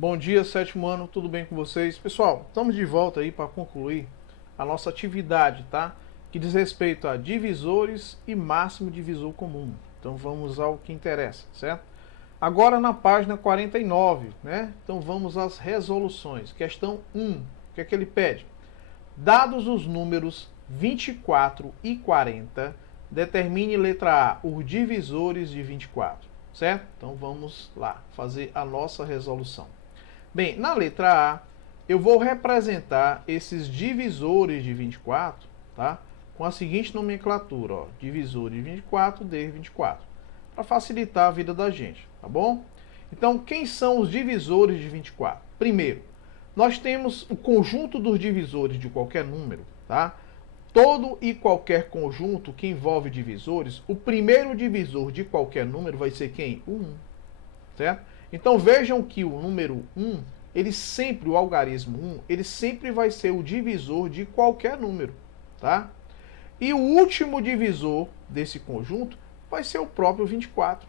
Bom dia, sétimo ano, tudo bem com vocês? Pessoal, estamos de volta aí para concluir a nossa atividade, tá? Que diz respeito a divisores e máximo divisor comum. Então vamos ao que interessa, certo? Agora na página 49, né? Então vamos às resoluções. Questão 1, o que é que ele pede? Dados os números 24 e 40, determine letra A os divisores de 24, certo? Então vamos lá fazer a nossa resolução. Bem, na letra A, eu vou representar esses divisores de 24, tá? Com a seguinte nomenclatura, ó, divisor de 24, de 24, para facilitar a vida da gente, tá bom? Então, quem são os divisores de 24? Primeiro, nós temos o conjunto dos divisores de qualquer número, tá? Todo e qualquer conjunto que envolve divisores, o primeiro divisor de qualquer número vai ser quem? O 1, certo? Então vejam que o número 1, ele sempre, o algarismo 1, ele sempre vai ser o divisor de qualquer número, tá? E o último divisor desse conjunto vai ser o próprio 24.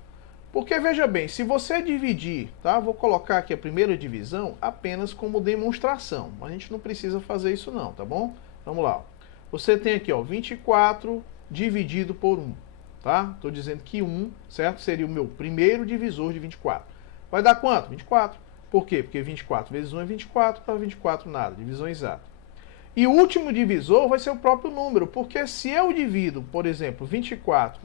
Porque veja bem, se você dividir, tá? Vou colocar aqui a primeira divisão apenas como demonstração. A gente não precisa fazer isso não, tá bom? Vamos lá. Você tem aqui, ó, 24 dividido por 1, tá? Estou dizendo que 1, certo? Seria o meu primeiro divisor de 24. Vai dar quanto? 24. Por quê? Porque 24 vezes 1 é 24, para 24 nada, divisão exata. E o último divisor vai ser o próprio número, porque se eu divido, por exemplo, 24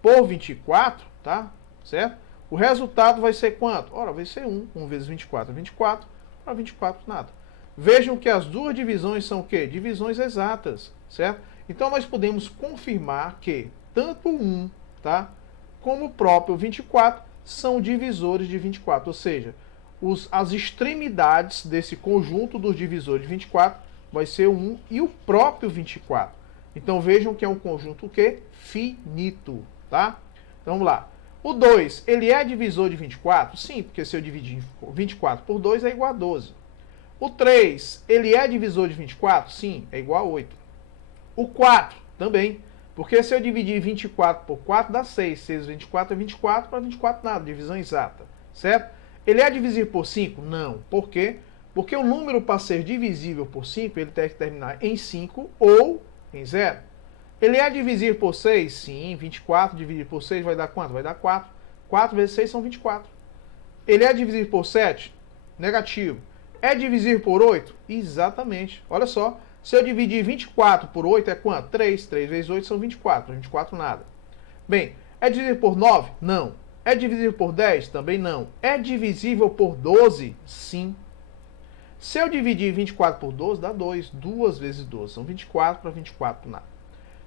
por 24, tá? Certo? O resultado vai ser quanto? Ora, vai ser 1. 1 vezes 24 é 24, para 24 nada. Vejam que as duas divisões são o quê? Divisões exatas, certo? Então nós podemos confirmar que tanto o 1, tá? Como o próprio 24 são divisores de 24, ou seja, as extremidades desse conjunto dos divisores de 24 vai ser o 1 e o próprio 24. Então vejam que é um conjunto o quê? Finito, tá? Então vamos lá. O 2, ele é divisor de 24? Sim, porque se eu dividir 24 por 2 é igual a 12. O 3, ele é divisor de 24? Sim, é igual a 8. O 4, também. Porque se eu dividir 24 por 4 dá 6. 6 vezes 24 é 24, para 24 nada, divisão exata, certo? Ele é divisível por 5? Não. Por quê? Porque o número, para ser divisível por 5, ele tem que terminar em 5 ou em 0. Ele é divisível por 6? Sim. 24 dividido por 6 vai dar quanto? Vai dar 4. 4 vezes 6 são 24. Ele é divisível por 7? Negativo. É divisível por 8? Exatamente. Olha só. Se eu dividir 24 por 8 é quanto? 3. 3 vezes 8 são 24. 24 nada. Bem, é divisível por 9? Não. É divisível por 10? Também não. É divisível por 12? Sim. Se eu dividir 24 por 12, dá 2. 2 vezes 12 são 24, para 24 nada.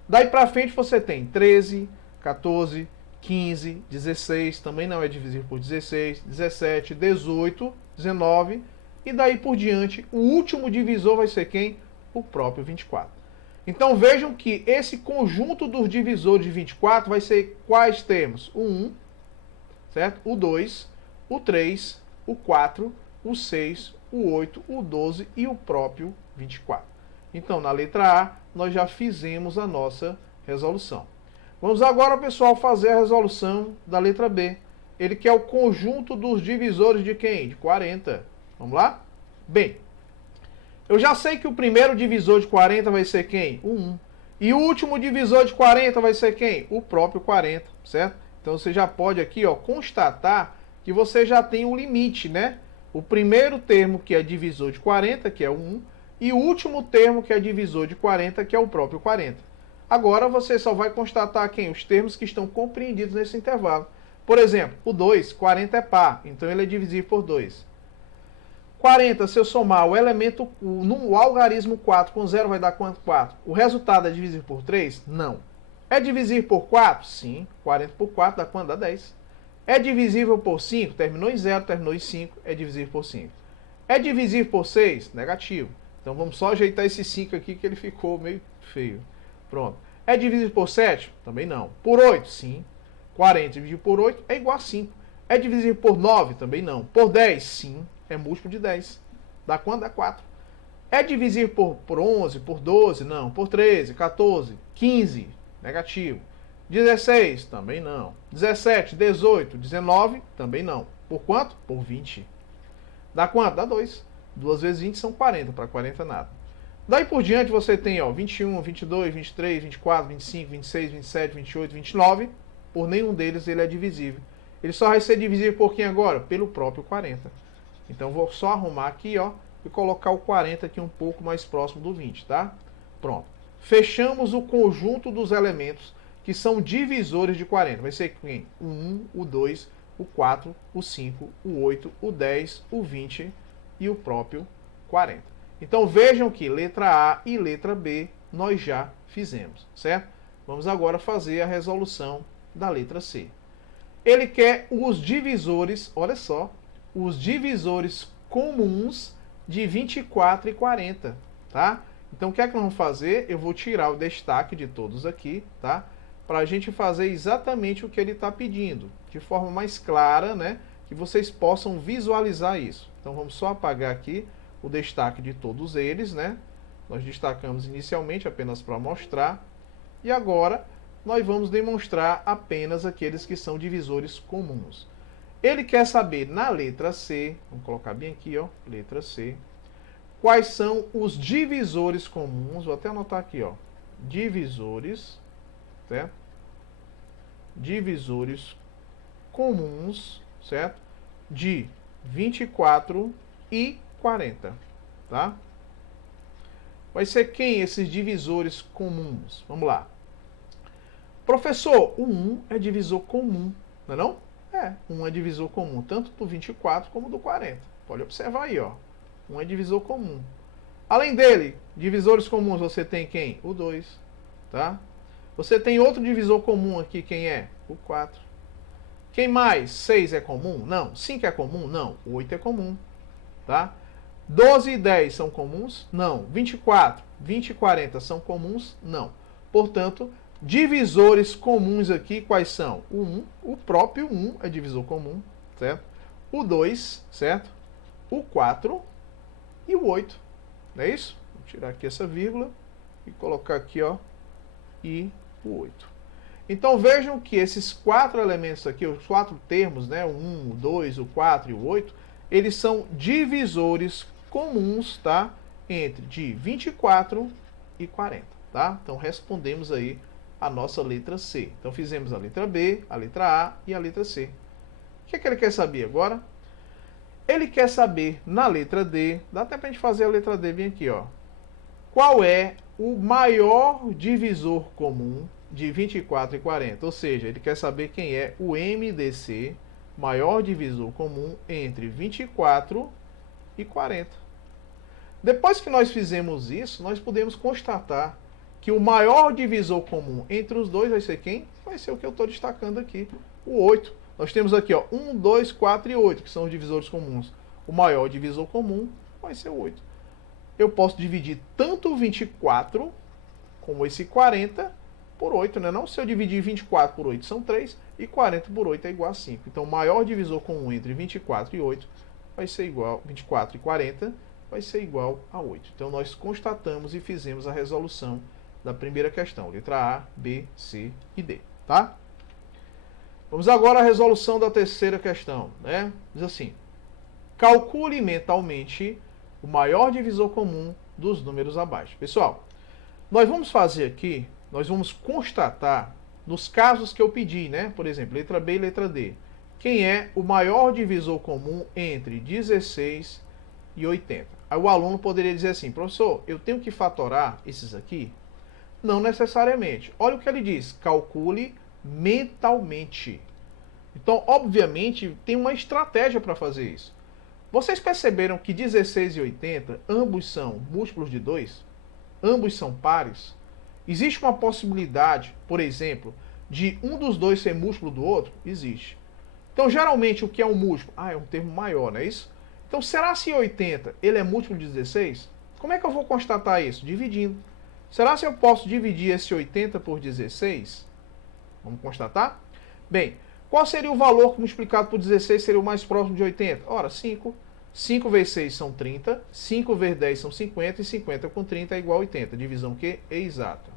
Daí para frente você tem 13, 14, 15, 16, também não é divisível por 16, 17, 18, 19, e daí por diante, o último divisor vai ser quem? O próprio 24. Então vejam que esse conjunto dos divisores de 24 vai ser quais termos? O 1, certo? O 2, o 3, o 4, o 6, o 8, o 12 e o próprio 24. Então, na letra A, nós já fizemos a nossa resolução. Vamos agora, pessoal, fazer a resolução da letra B. Ele quer o conjunto dos divisores de quem? De 40. Vamos lá? Bem, eu já sei que o primeiro divisor de 40 vai ser quem? O 1. E o último divisor de 40 vai ser quem? O próprio 40, certo? Então você já pode aqui, ó, constatar que você já tem um limite, né? O primeiro termo que é divisor de 40, que é o 1, e o último termo que é divisor de 40, que é o próprio 40. Agora você só vai constatar quem? Os termos que estão compreendidos nesse intervalo. Por exemplo, o 2, 40 é par, então ele é divisível por 2. 40, se eu somar o elemento, no algarismo 4 com 0 vai dar quanto? 4. O resultado é divisível por 3? Não. É divisível por 4? Sim. 40 por 4 dá quanto? Dá 10. É divisível por 5? Terminou em 0, terminou em 5, é divisível por 5. É divisível por 6? Negativo. Então vamos só ajeitar esse 5 aqui que ele ficou meio feio. Pronto. É divisível por 7? Também não. Por 8? Sim. 40 dividido por 8 é igual a 5. É divisível por 9? Também não. Por 10? Sim. É múltiplo de 10. Dá quanto? Dá 4. É divisível por 11? Por 12? Não. Por 13? 14? 15? Negativo. 16? Também não. 17? 18? 19? Também não. Por quanto? Por 20. Dá quanto? Dá 2. 2 vezes 20 são 40, para 40 nada. Daí por diante você tem, ó, 21, 22, 23, 24, 25, 26, 27, 28, 29. Por nenhum deles ele é divisível. Ele só vai ser divisível por quem agora? Pelo próprio 40. Então vou só arrumar aqui, ó, e colocar o 40 aqui um pouco mais próximo do 20, tá? Pronto. Fechamos o conjunto dos elementos que são divisores de 40. Vai ser quem? O 1, o 2, o 4, o 5, o 8, o 10, o 20 e o próprio 40. Então vejam que letra A e letra B nós já fizemos, certo? Vamos agora fazer a resolução da letra C. Ele quer os divisores, olha só, os divisores comuns de 24 e 40, tá? Então o que é que nós vamos fazer? Eu vou tirar o destaque de todos aqui, tá? Para a gente fazer exatamente o que ele está pedindo, de forma mais clara, né? Que vocês possam visualizar isso. Então vamos só apagar aqui o destaque de todos eles, né? Nós destacamos inicialmente apenas para mostrar. E agora nós vamos demonstrar apenas aqueles que são divisores comuns. Ele quer saber na letra C, vamos colocar bem aqui, ó, letra C, quais são os divisores comuns, vou até anotar aqui, ó, divisores, certo? Divisores comuns, certo? De 24 e 40, tá? Vai ser quem esses divisores comuns? Vamos lá. Professor, o 1 é divisor comum, não é não? É, 1 é divisor comum, tanto do 24 como do 40. Pode observar aí, ó. 1 é divisor comum. Além dele, divisores comuns, você tem quem? O 2, tá? Você tem outro divisor comum aqui, quem é? O 4. Quem mais? 6 é comum? Não. 5 é comum? Não. 8 é comum, tá? 12 e 10 são comuns? Não. 24, 20 e 40 são comuns? Não. Portanto, divisores comuns aqui, quais são? O 1, o próprio 1 é divisor comum, certo? O 2, certo? O 4 e o 8. Não é isso? Vou tirar aqui essa vírgula e colocar aqui, ó, e o 8. Então vejam que esses 4 elementos aqui, os 4 termos, né, o 1, o 2, o 4 e o 8, eles são divisores comuns, tá? Entre de 24 e 40, tá? Então respondemos aí a nossa letra C. Então fizemos a letra B, a letra A e a letra C. O que é que ele quer saber agora? Ele quer saber na letra D, dá até pra gente fazer a letra D bem aqui, ó. Qual é o maior divisor comum de 24 e 40? Ou seja, ele quer saber quem é o MDC, maior divisor comum entre 24 e 40. Depois que nós fizemos isso, nós podemos constatar que o maior divisor comum entre os dois vai ser quem? Vai ser o que eu estou destacando aqui, o 8. Nós temos aqui, ó, 1, 2, 4 e 8, que são os divisores comuns. O maior divisor comum vai ser o 8. Eu posso dividir tanto o 24 como esse 40 por 8, né? Não, se eu dividir 24 por 8 são 3 e 40 por 8 é igual a 5. Então, o maior divisor comum entre 24 e 8 vai ser igual, 24 e 40 vai ser igual a 8. Então, nós constatamos e fizemos a resolução da primeira questão, letra A, B, C e D, tá? Vamos agora à resolução da terceira questão, né? Diz assim: calcule mentalmente o maior divisor comum dos números abaixo. Pessoal, nós vamos fazer aqui, nós vamos constatar, nos casos que eu pedi, né? Por exemplo, letra B e letra D, quem é o maior divisor comum entre 16 e 80. Aí o aluno poderia dizer assim: professor, eu tenho que fatorar esses aqui? Não necessariamente. Olha o que ele diz: calcule mentalmente. Então, obviamente, tem uma estratégia para fazer isso. Vocês perceberam que 16 e 80, ambos são múltiplos de 2? Ambos são pares? Existe uma possibilidade, por exemplo, de um dos dois ser múltiplo do outro? Existe. Então, geralmente, o que é um múltiplo? Ah, é um termo maior, não é isso? Então, será se 80 ele é múltiplo de 16? Como é que eu vou constatar isso? Dividindo. Será se eu posso dividir esse 80 por 16? Vamos constatar? Bem, qual seria o valor que multiplicado por 16 seria o mais próximo de 80? Ora, 5. 5 vezes 6 são 30, 5 vezes 10 são 50, e 50 com 30 é igual a 80. Divisão que é exata.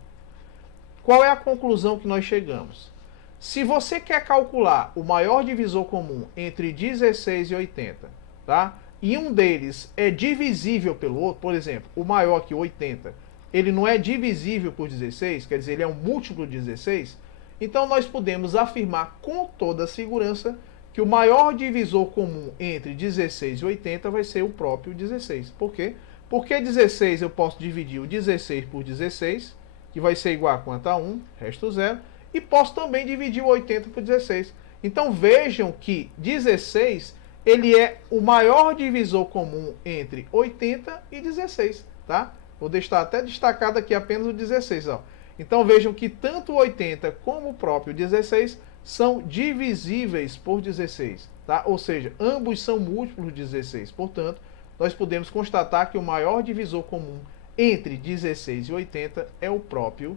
Qual é a conclusão que nós chegamos? Se você quer calcular o maior divisor comum entre 16 e 80, tá? e um deles é divisível pelo outro, por exemplo, o maior aqui, 80, ele não é divisível por 16, quer dizer, ele é um múltiplo de 16, então nós podemos afirmar com toda a segurança que o maior divisor comum entre 16 e 80 vai ser o próprio 16. Por quê? Porque 16 eu posso dividir o 16 por 16, que vai ser igual a quanto? A 1, resto 0, e posso também dividir o 80 por 16. Então vejam que 16 ele é o maior divisor comum entre 80 e 16, tá? Vou deixar até destacado aqui apenas o 16, ó. Então vejam que tanto o 80 como o próprio 16 são divisíveis por 16, tá? Ou seja, ambos são múltiplos de 16. Portanto, nós podemos constatar que o maior divisor comum entre 16 e 80 é o próprio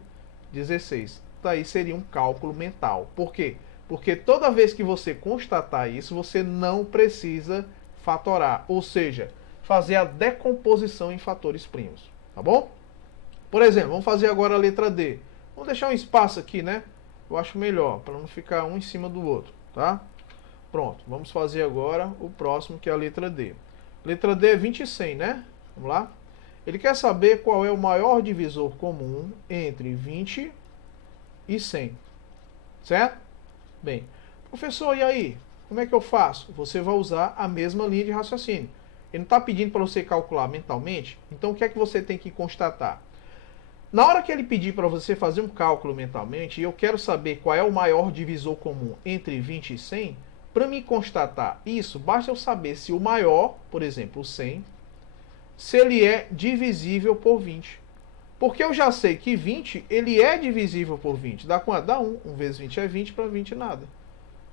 16. Daí seria um cálculo mental. Por quê? Porque toda vez que você constatar isso, você não precisa fatorar, ou seja, fazer a decomposição em fatores primos, tá bom? Por exemplo, vamos fazer agora a letra D. Vamos deixar um espaço aqui, né? Eu acho melhor, para não ficar um em cima do outro, tá? Pronto, vamos fazer agora o próximo, que é a letra D. Letra D é 20 e 100, né? Vamos lá? Ele quer saber qual é o maior divisor comum entre 20 e 100, certo? Bem, professor, e aí? Como é que eu faço? Você vai usar a mesma linha de raciocínio. Ele não está pedindo para você calcular mentalmente, então o que é que você tem que constatar? Na hora que ele pedir para você fazer um cálculo mentalmente, e eu quero saber qual é o maior divisor comum entre 20 e 100, para me constatar isso, basta eu saber se o maior, por exemplo, o 100, se ele é divisível por 20. Porque eu já sei que 20, ele é divisível por 20. Dá quanto? Dá 1. 1 vezes 20 é 20, para 20 nada.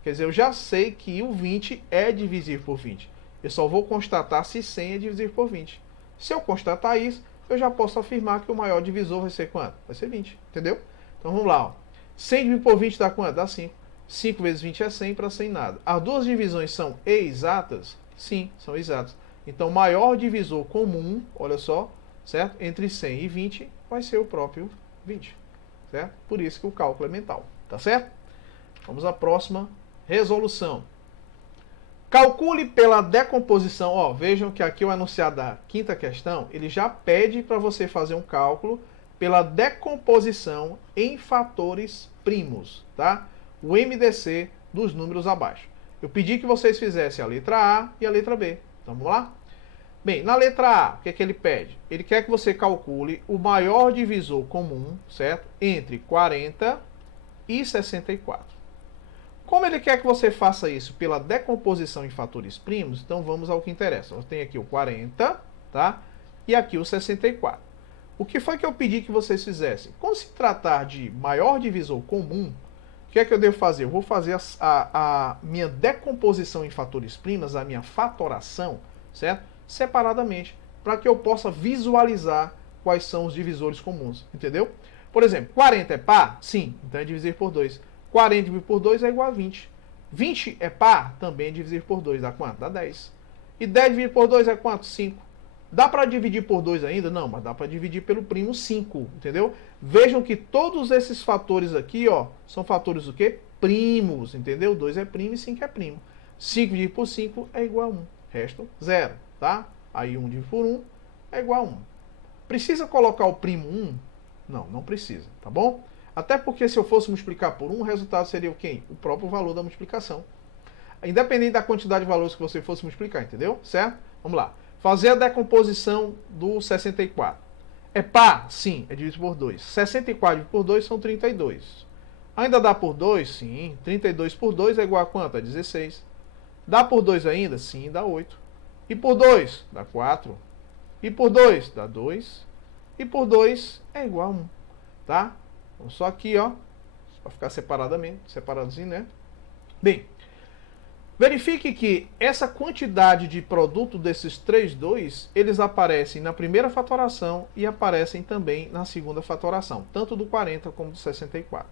Quer dizer, eu já sei que o 20 é divisível por 20. Eu só vou constatar se 100 é divisível por 20. Se eu constatar isso, eu já posso afirmar que o maior divisor vai ser quanto? Vai ser 20, entendeu? Então vamos lá. Ó. 100 dividido por 20 dá quanto? Dá 5. 5 vezes 20 é 100, para 100 nada. As duas divisões são exatas? Sim, são exatas. Então o maior divisor comum, olha só, certo? Entre 100 e 20 vai ser o próprio 20, certo? Por isso que o cálculo é mental, tá certo? Vamos à próxima resolução. Calcule pela decomposição. Ó, vejam que aqui o enunciado da quinta questão, ele já pede para você fazer um cálculo pela decomposição em fatores primos, tá? O MDC dos números abaixo. Eu pedi que vocês fizessem a letra A e a letra B. Então, vamos lá? Bem, na letra A, o que é que ele pede? Ele quer que você calcule o maior divisor comum, certo? Entre 40 e 64. Como ele quer que você faça isso pela decomposição em fatores primos, então vamos ao que interessa. Eu tenho aqui o 40, tá? E aqui o 64. O que foi que eu pedi que vocês fizessem? Quando se tratar de maior divisor comum, o que é que eu devo fazer? Eu vou fazer a minha decomposição em fatores primos, a minha fatoração, certo? Separadamente, para que eu possa visualizar quais são os divisores comuns, entendeu? Por exemplo, 40 é par? Sim, então é dividir por 2. 40 dividido por 2 é igual a 20. 20 é par? Também é dividir por 2. Dá quanto? Dá 10. E 10 dividido por 2 é quanto? 5. Dá para dividir por 2 ainda? Não, mas dá para dividir pelo primo 5, entendeu? Vejam que todos esses fatores aqui, ó, são fatores o quê? Primos, entendeu? 2 é primo e 5 é primo. 5 dividido por 5 é igual a 1. Resto, 0, tá? Aí 1 dividido por 1 é igual a 1. Precisa colocar o primo 1? Não, não precisa, tá bom? Até porque se eu fosse multiplicar por 1, o resultado seria o quê? O próprio valor da multiplicação. Independente da quantidade de valores que você fosse multiplicar, entendeu? Certo? Vamos lá. Fazer a decomposição do 64. É par? Sim, é dividido por 2. 64 dividido por 2 são 32. Ainda dá por 2? Sim. 32 por 2 é igual a quanto? A 16. Dá por 2 ainda? Sim, dá 8. E por 2? Dá 4. E por 2? Dá 2. E por 2 é igual a 1. Tá? Então, só aqui, ó. Para ficar separadozinho, né? Bem, verifique que essa quantidade de produto desses 2, eles aparecem na primeira fatoração e aparecem também na segunda fatoração, tanto do 40 como do 64.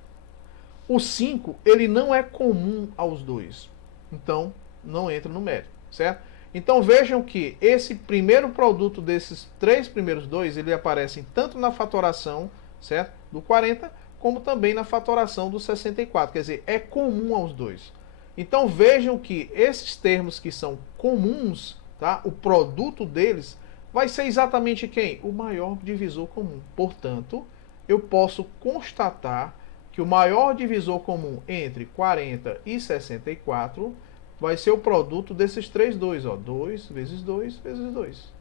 O 5, ele não é comum aos dois, então não entra no mérito, certo? Então vejam que esse primeiro produto desses 3 primeiros 2, ele aparecem tanto na fatoração, certo? Do 40, como também na fatoração do 64, quer dizer, é comum aos dois. Então vejam que esses termos que são comuns, tá? O produto deles vai ser exatamente quem? O maior divisor comum. Portanto, eu posso constatar que o maior divisor comum entre 40 e 64 vai ser o produto desses três 2, ó. 2 vezes 2 vezes 2.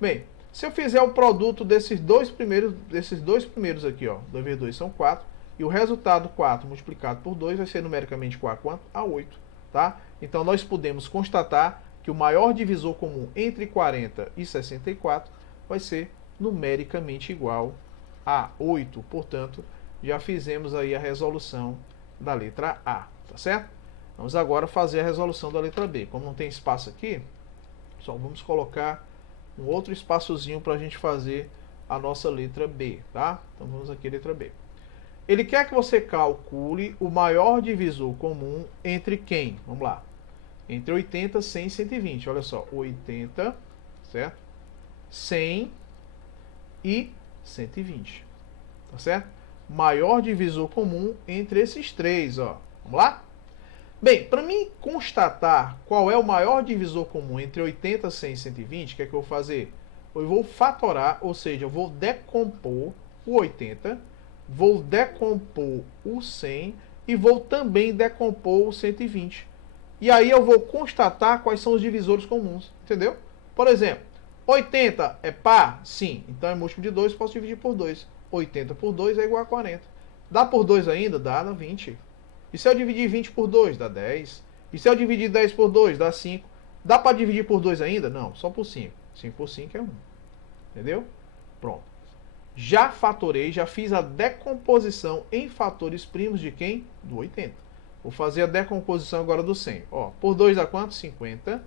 Bem, se eu fizer o produto desses dois primeiros aqui, ó, 2 vezes 2 são 4, e o resultado 4 multiplicado por 2 vai ser numericamente igual a quanto? A 8, tá? Então nós podemos constatar que o maior divisor comum entre 40 e 64 vai ser numericamente igual a 8. Portanto, já fizemos aí a resolução da letra A, tá certo? Vamos agora fazer a resolução da letra B. Como não tem espaço aqui, só vamos colocar um outro espaçozinho para a gente fazer a nossa letra B, tá? Então vamos aqui, letra B. Ele quer que você calcule o maior divisor comum entre quem? Vamos lá. Entre 80, 100 e 120. Olha só, 80, certo? 100 e 120. Tá certo? Maior divisor comum entre esses três, ó. Vamos lá? Bem, para mim constatar qual é o maior divisor comum entre 80, 100 e 120, o que é que eu vou fazer? Eu vou fatorar, ou seja, eu vou decompor o 80, vou decompor o 100 e vou também decompor o 120. E aí eu vou constatar quais são os divisores comuns, entendeu? Por exemplo, 80 é par? Sim. Então é múltiplo de 2, posso dividir por 2. 80 por 2 é igual a 40. Dá por 2 ainda? Dá 20. E se eu dividir 20 por 2? Dá 10. E se eu dividir 10 por 2? Dá 5. Dá para dividir por 2 ainda? Não, só por 5. 5 por 5 é 1. Entendeu? Pronto. Já fatorei, já fiz a decomposição em fatores primos de quem? Do 80. Vou fazer a decomposição agora do 100. Ó, por 2 dá quanto? 50.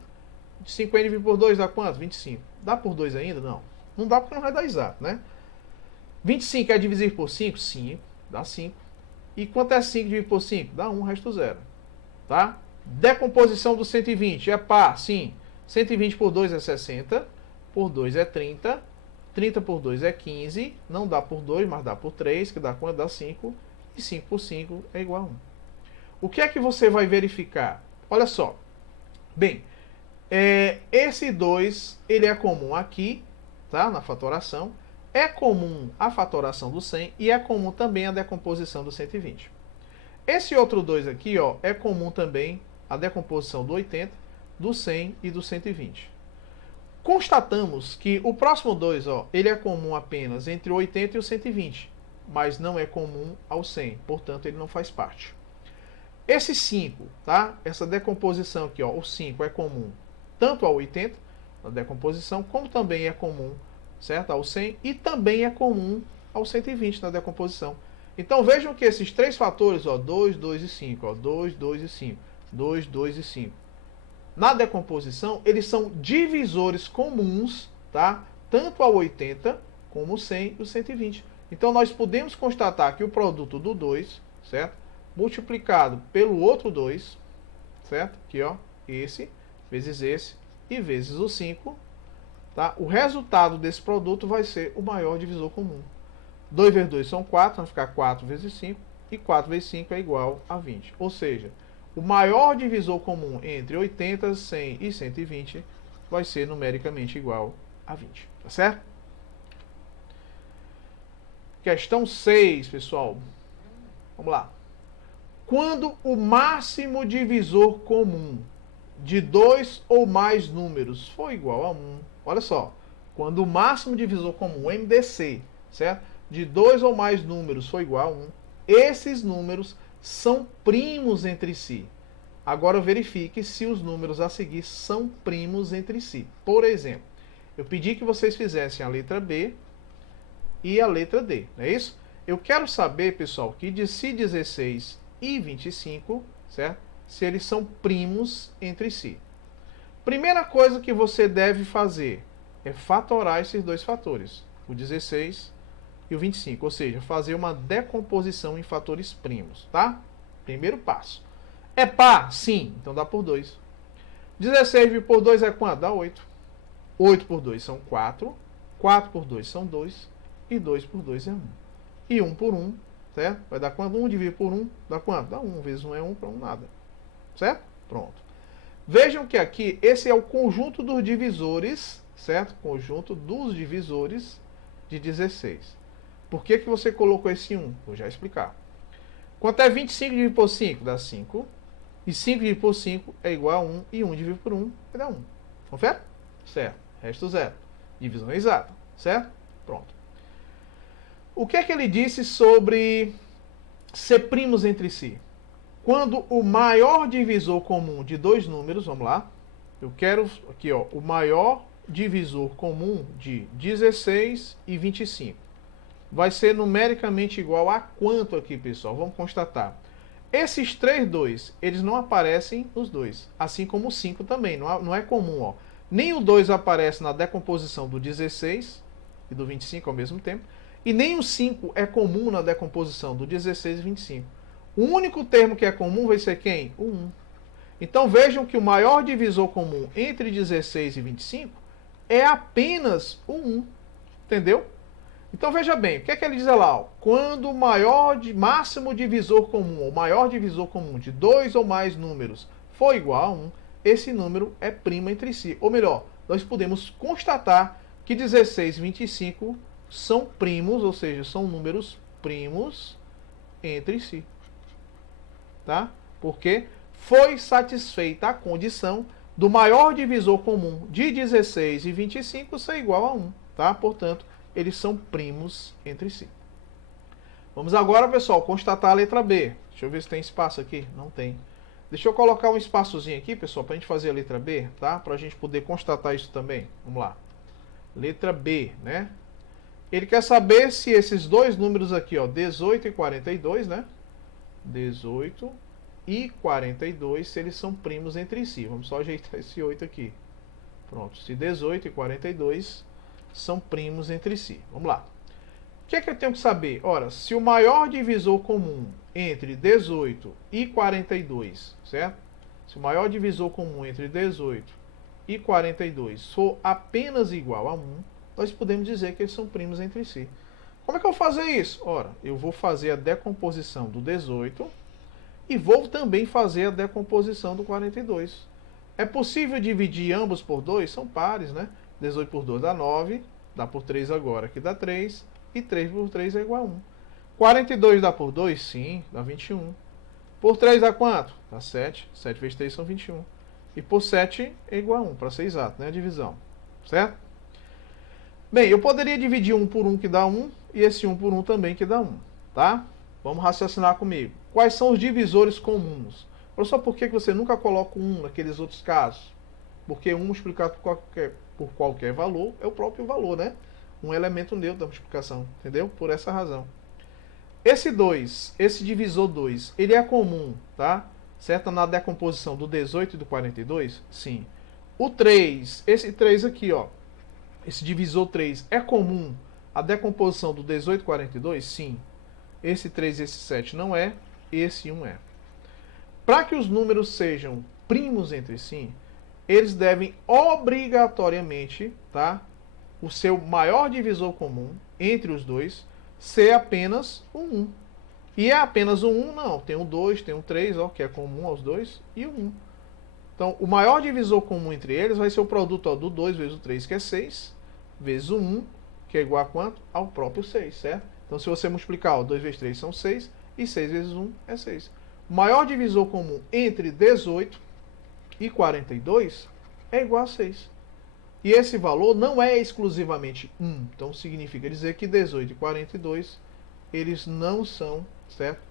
50 dividido por 2 dá quanto? 25. Dá por 2 ainda? Não. Não dá porque não vai dar exato, né? 25 é dividir por 5? 5. Dá 5. E quanto é 5 dividido por 5? Dá 1, resto 0. Tá? Decomposição do 120. É par? Sim. 120 por 2 é 60. Por 2 é 30. 30 por 2 é 15. Não dá por 2, mas dá por 3, que dá quanto? Dá 5. E 5 por 5 é igual a 1. O que é que você vai verificar? Olha só. Bem, esse 2, ele é comum aqui, tá? Na fatoração. É comum a fatoração do 100 e é comum também a decomposição do 120. Esse outro 2 aqui, ó, é comum também a decomposição do 80, do 100 e do 120. Constatamos que o próximo 2, ó, ele é comum apenas entre o 80 e o 120, mas não é comum ao 100, portanto ele não faz parte. Esse 5, tá? Essa decomposição aqui, ó, o 5 é comum tanto ao 80, na decomposição, como também é comum, certo? Ao 100 e também é comum ao 120 na decomposição. Então vejam que esses três fatores, ó, 2, 2 e 5, ó, 2, 2 e 5, 2, 2 e 5. Na decomposição, eles são divisores comuns, tá? Tanto ao 80 como o 100 e o 120. Então nós podemos constatar que o produto do 2, certo? Multiplicado pelo outro 2, certo? Aqui, ó, esse vezes esse e vezes o 5, tá? O resultado desse produto vai ser o maior divisor comum. 2 vezes 2 são 4, vai ficar 4 vezes 5, e 4 vezes 5 é igual a 20. Ou seja, o maior divisor comum entre 80, 100 e 120 vai ser numericamente igual a 20, tá certo? Questão 6, pessoal. Vamos lá. Quando o máximo divisor comum de dois ou mais números for igual a 1, olha só, quando o máximo divisor comum, MDC, certo? De dois ou mais números for igual a 1, esses números são primos entre si. Agora verifique se os números a seguir são primos entre si. Por exemplo, eu pedi que vocês fizessem a letra B e a letra D, não é isso? Eu quero saber, pessoal, que se 16 e 25, certo? Se eles são primos entre si. Primeira coisa que você deve fazer é fatorar esses dois fatores, o 16 e o 25, ou seja, fazer uma decomposição em fatores primos, tá? Primeiro passo. É par? Sim, então dá por 2. 16 por 2 é quanto? Dá 8. 8 por 2 são 4, 4 por 2 são 2, e 2 por 2 é 1. E 1 por 1, certo? Vai dar quanto? 1 dividido por 1, dá quanto? Dá 1 vezes 1 é 1, para 1 nada. Certo? Pronto. Vejam que aqui, esse é o conjunto dos divisores, certo? Conjunto dos divisores de 16. Por que você colocou esse 1? Vou já explicar. Quanto é 25 dividido por 5? Dá 5. E 5 dividido por 5 é igual a 1. E 1 dividido por 1 vai dar 1. Confere? Certo. Resto zero. Divisão exata. Certo? Pronto. O que é que ele disse sobre ser primos entre si? Quando o maior divisor comum de dois números, vamos lá, eu quero aqui, ó, o maior divisor comum de 16 e 25. Vai ser numericamente igual a quanto aqui, pessoal? Vamos constatar. Esses três 2, eles não aparecem nos dois, assim como o 5 também, não é comum, ó. Nem o 2 aparece na decomposição do 16 e do 25 ao mesmo tempo, e nem o 5 é comum na decomposição do 16 e 25. O único termo que é comum vai ser quem? O 1. Então vejam que o maior divisor comum entre 16 e 25 é apenas o 1. Entendeu? Então veja bem, o que é que ele diz lá? Ó? Quando o máximo divisor comum, ou maior divisor comum de dois ou mais números for igual a 1, esse número é primo entre si. Ou melhor, nós podemos constatar que 16 e 25 são primos, ou seja, são números primos entre si. Tá? Porque foi satisfeita a condição do maior divisor comum de 16 e 25 ser igual a 1. Tá? Portanto, eles são primos entre si. Vamos agora, pessoal, constatar a letra B. Deixa eu ver se tem espaço aqui. Não tem. Deixa eu colocar um espaçozinho aqui, pessoal, para a gente fazer a letra B, tá? Para a gente poder constatar isso também. Vamos lá. Letra B, né? Ele quer saber se esses dois números aqui, ó, 18 e 42, né? 18 e 42, se eles são primos entre si. Vamos só ajeitar esse 8 aqui. Pronto. Se 18 e 42 são primos entre si. Vamos lá. O que é que eu tenho que saber? Ora, se o maior divisor comum entre 18 e 42, certo? Se o maior divisor comum entre 18 e 42 for apenas igual a 1, nós podemos dizer que eles são primos entre si. Como é que eu vou fazer isso? Ora, eu vou fazer a decomposição do 18 e vou também fazer a decomposição do 42. É possível dividir ambos por 2? São pares, né? 18 por 2 dá 9, dá por 3 agora, que dá 3, e 3 por 3 é igual a 1. 42 dá por 2? Sim, dá 21. Por 3 dá quanto? Dá 7. 7 vezes 3 são 21. E por 7 é igual a 1, para ser exato, né? A divisão. Certo? Bem, eu poderia dividir 1 por 1 que dá 1, e esse 1 por 1 também que dá 1, tá? Vamos raciocinar comigo. Quais são os divisores comuns? Professor, por que você nunca coloca 1 naqueles outros casos? Porque 1 multiplicado por qualquer valor é o próprio valor, né? Um elemento neutro da multiplicação, entendeu? Por essa razão. Esse 2, esse divisor 2, ele é comum, tá? Certo? Na decomposição do 18 e do 42? Sim. O 3, esse 3 aqui, ó. Esse divisor 3 é comum a decomposição do 18 e 42? Sim. Esse 3 e esse 7 não é, esse 1 é. Para que os números sejam primos entre si, eles devem obrigatoriamente, tá? O seu maior divisor comum entre os dois ser apenas o 1. E é apenas o 1? Não. Tem o 2, tem o 3, ó, que é comum aos dois, e o 1. Então, o maior divisor comum entre eles vai ser o produto, ó, do 2 vezes o 3, que é 6, vezes o 1, que é igual a quanto? Ao próprio 6, certo? Então, se você multiplicar, ó, 2 vezes 3 são 6, e 6 vezes 1 é 6. O maior divisor comum entre 18 e 42 é igual a 6. E esse valor não é exclusivamente 1. Então, significa dizer que 18 e 42, eles não são, certo?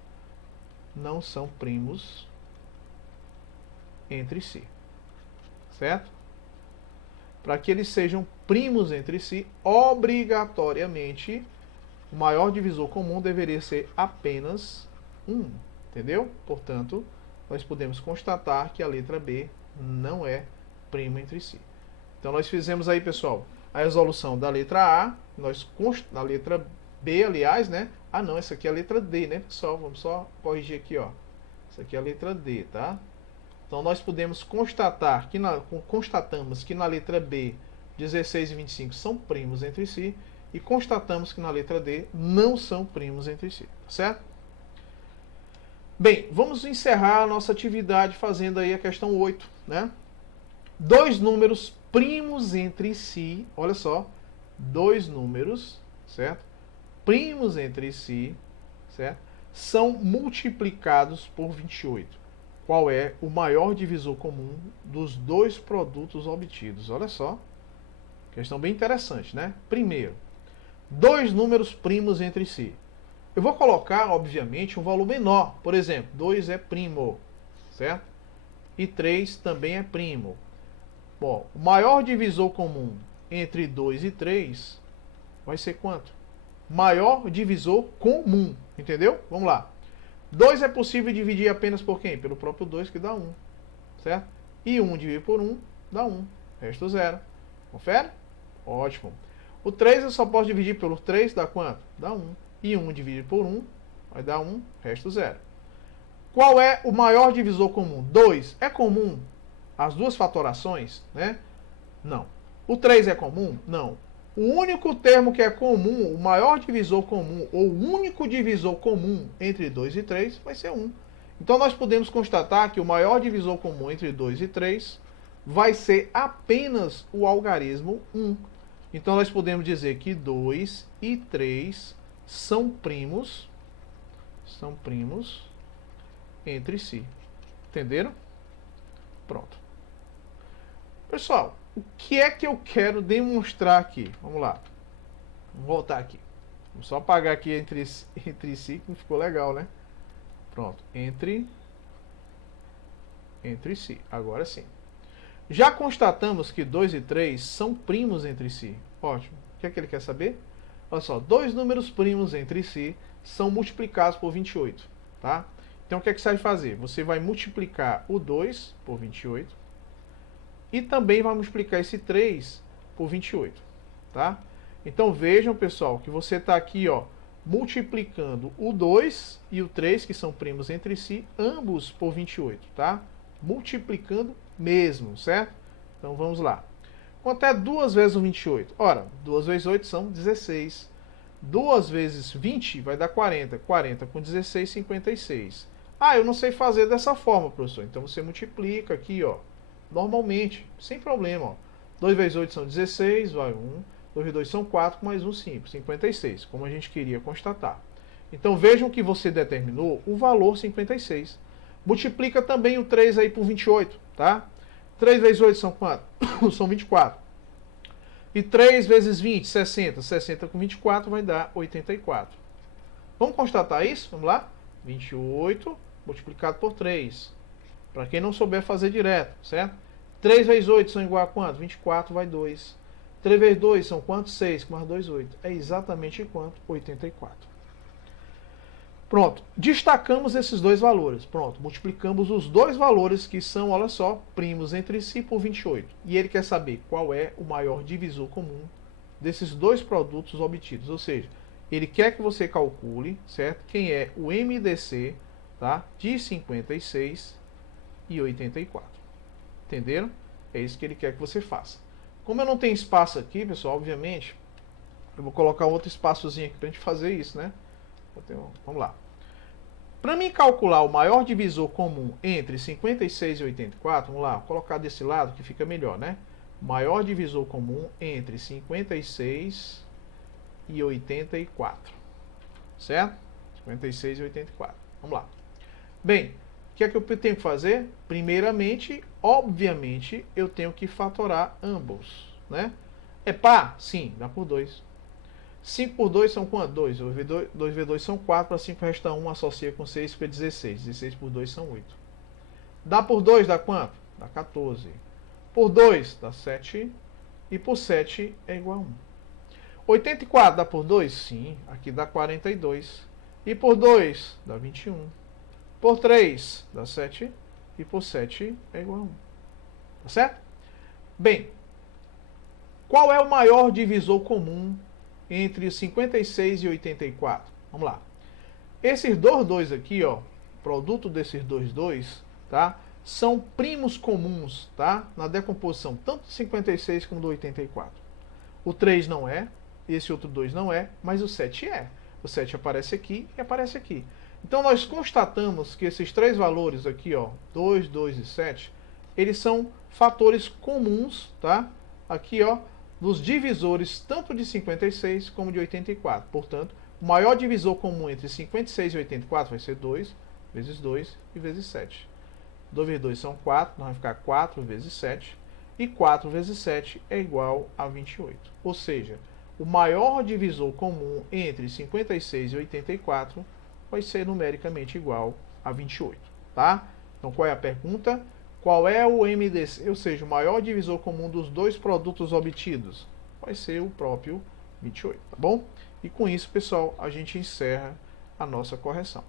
Não são primos entre si. Certo? Para que eles sejam primos entre si, obrigatoriamente, o maior divisor comum deveria ser apenas 1. Entendeu? Portanto, nós podemos constatar que a letra B não é prima entre si. Então, nós fizemos aí, pessoal, a resolução da letra A, na letra B, aliás, né? Ah, não, essa aqui é a letra D, né, pessoal? Vamos só corrigir aqui, ó. Essa aqui é a letra D, tá? Então, nós podemos constatar que constatamos que na letra B, 16 e 25 são primos entre si, e constatamos que na letra D não são primos entre si, certo? Bem, vamos encerrar a nossa atividade fazendo aí a questão 8, né? dois números primos entre si, olha só, dois números, certo? Primos entre si, certo? São multiplicados por 28. Qual é o maior divisor comum dos dois produtos obtidos? Olha só, questão bem interessante, né? Primeiro, dois números primos entre si. Eu vou colocar, obviamente, um valor menor. Por exemplo, 2 é primo, certo? E 3 também é primo. Bom, o maior divisor comum entre 2 e 3 vai ser quanto? Maior divisor comum, entendeu? Vamos lá. 2 é possível dividir apenas por quem? Pelo próprio 2, que dá 1, certo? E 1 dividido por 1 dá 1, resto 0. Confere? Ótimo. O 3 eu só posso dividir pelo 3, dá quanto? Dá 1. E 1 dividido por 1 vai dar 1, resto 0. Qual é o maior divisor comum? 2 é comum as duas fatorações, né? Não. O 3 é comum? Não. O único termo que é comum, o maior divisor comum, ou o único divisor comum entre 2 e 3 vai ser 1. Então nós podemos constatar que o maior divisor comum entre 2 e 3 vai ser apenas o algarismo 1. Então nós podemos dizer que 2 e 3 são primos entre si. Entenderam? Pronto. Pessoal, o que é que eu quero demonstrar aqui? Vamos lá. Vamos voltar aqui. Vamos só apagar aqui entre si, que não ficou legal, né? Pronto. Entre si. Agora sim. Já constatamos que 2 e 3 são primos entre si. Ótimo. O que é que ele quer saber? Olha só, dois números primos entre si são multiplicados por 28, tá? Então o que é que você vai fazer? Você vai multiplicar o 2 por 28 e também vai multiplicar esse 3 por 28, tá? Então vejam, pessoal, que você está aqui, ó, multiplicando o 2 e o 3, que são primos entre si, ambos por 28, tá? Multiplicando mesmo, certo? Então vamos lá. Quanto é 2 vezes o 28? Ora, 2 vezes 8 são 16. 2 vezes 20 vai dar 40. 40 com 16, 56. Ah, eu não sei fazer dessa forma, professor. Então você multiplica aqui, ó, normalmente, sem problema, ó. 2 vezes 8 são 16, vai 1. 2 vezes 2 são 4, mais 1, 5. 56, como a gente queria constatar. Então vejam que você determinou o valor 56. Multiplica também o 3 aí por 28, tá? 3 vezes 8 são quanto? São 24. E 3 vezes 20, 60. 60 com 24 vai dar 84. Vamos constatar isso? Vamos lá? 28 multiplicado por 3. Para quem não souber fazer direto, certo? 3 vezes 8 são igual a quanto? 24 vai 2. 3 vezes 2 são quanto? 6, mais 2, 8. É exatamente quanto? 84. Pronto, destacamos esses dois valores. Pronto, multiplicamos os dois valores que são, olha só, primos entre si por 28. E ele quer saber qual é o maior divisor comum desses dois produtos obtidos. Ou seja, ele quer que você calcule, certo? Quem é o MDC, tá? De 56 e 84. Entenderam? É isso que ele quer que você faça. Como eu não tenho espaço aqui, pessoal, obviamente, eu vou colocar outro espaçozinho aqui pra gente fazer isso, né? Vamos lá. Para mim calcular o maior divisor comum entre 56 e 84, vamos lá, vou colocar desse lado que fica melhor, né? Maior divisor comum entre 56 e 84. Certo? 56 e 84. Vamos lá. Bem, o que é que eu tenho que fazer? Primeiramente, obviamente, eu tenho que fatorar ambos, né? É par? Sim, dá por 2. 5 por 2 são quanto? 2. 2 vezes 2 são 4, para 5 resta 1, associa com 6, fica 16. 16 por 2 são 8. Dá por 2, dá quanto? Dá 14. Por 2, dá 7. E por 7 é igual a 1. 84 dá por 2? Sim, aqui dá 42. E por 2, dá 21. Por 3, dá 7. E por 7 é igual a 1. Tá certo? Bem, qual é o maior divisor comum entre 56 e 84? Vamos lá. Esses dois aqui, ó, produto desses dois, tá? São primos comuns, tá? Na decomposição, tanto do 56 como do 84. O 3 não é, esse outro 2 não é, mas o 7 é. O 7 aparece aqui e aparece aqui. Então nós constatamos que esses três valores aqui, ó, 2, 2 e 7, eles são fatores comuns, tá? Aqui, ó, dos divisores tanto de 56 como de 84. Portanto, o maior divisor comum entre 56 e 84 vai ser 2 vezes 2 e vezes 7. 2 vezes 2 são 4, então vai ficar 4 vezes 7. E 4 vezes 7 é igual a 28. Ou seja, o maior divisor comum entre 56 e 84 vai ser numericamente igual a 28, tá? Então, qual é a pergunta? Qual é o MDC, ou seja, o maior divisor comum dos dois produtos obtidos? Vai ser o próprio 28, tá bom? E com isso, pessoal, a gente encerra a nossa correção.